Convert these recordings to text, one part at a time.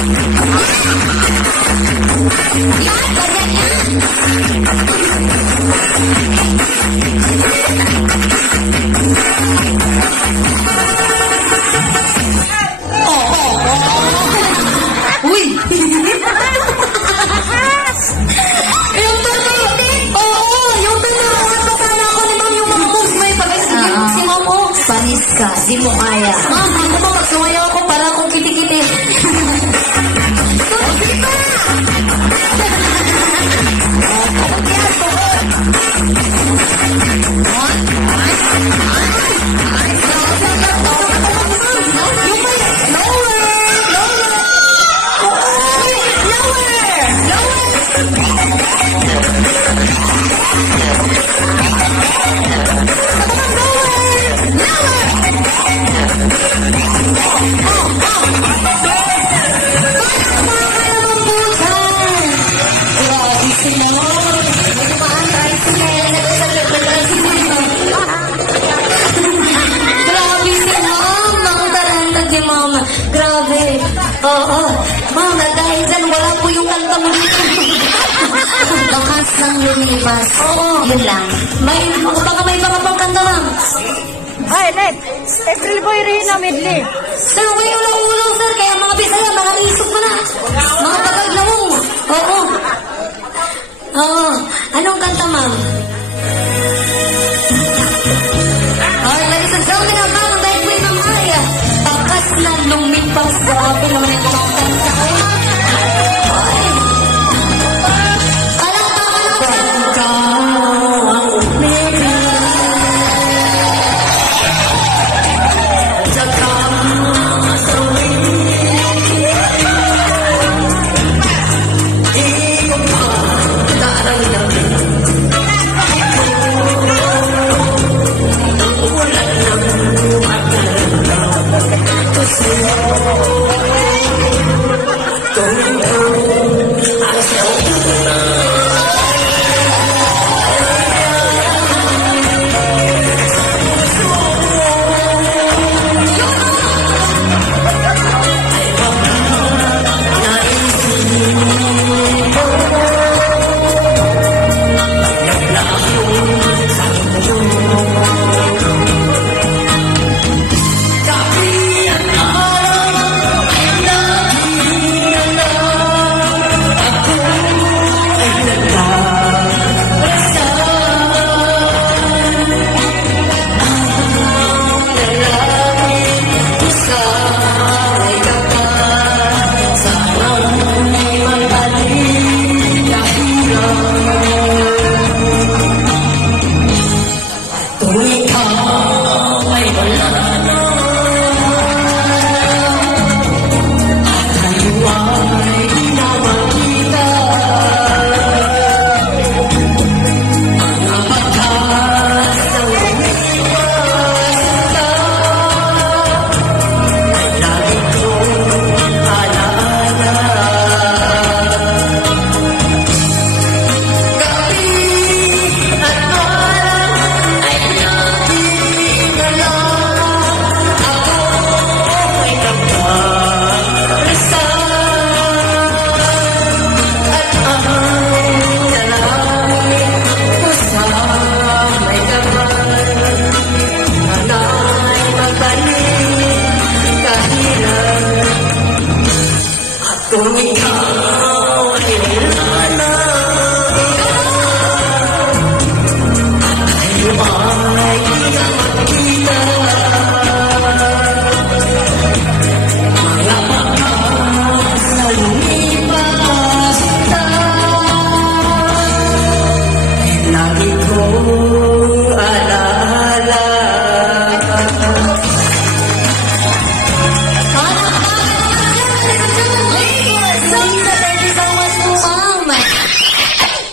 Yan, ganyan yan. Uy! Yung tuloy, oo, yung tuloy, nakasasana ako ni Ma'am yung mga moves may pag-isipin si Ma'am, oh. Panis ka, di mo kaya. Ma'am, ano ba magsumayaw ako para akong kiti-kiti? Oo. Ma'am, dahil dyan, wala po yung kanta mo dito. Bakas ng lumipas. Oo. Yun lang. Baka may mga pang kanta, ma'am. Ay, next. April Boy Rina medley. Sir, may ulang-ulang, sir. Kaya mga Bisaya, mga naisip mo na. Mga tagal-lamong. Oo. Oo. Anong kanta, ma'am? Alright, ladies and gentlemen, ang bagong dahil po yung Ma'am Maria. Bakas na lumipas. Grabe naman yung mga kanta.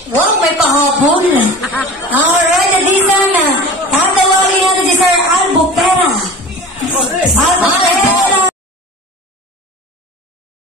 Wow, may pahabol. Alright.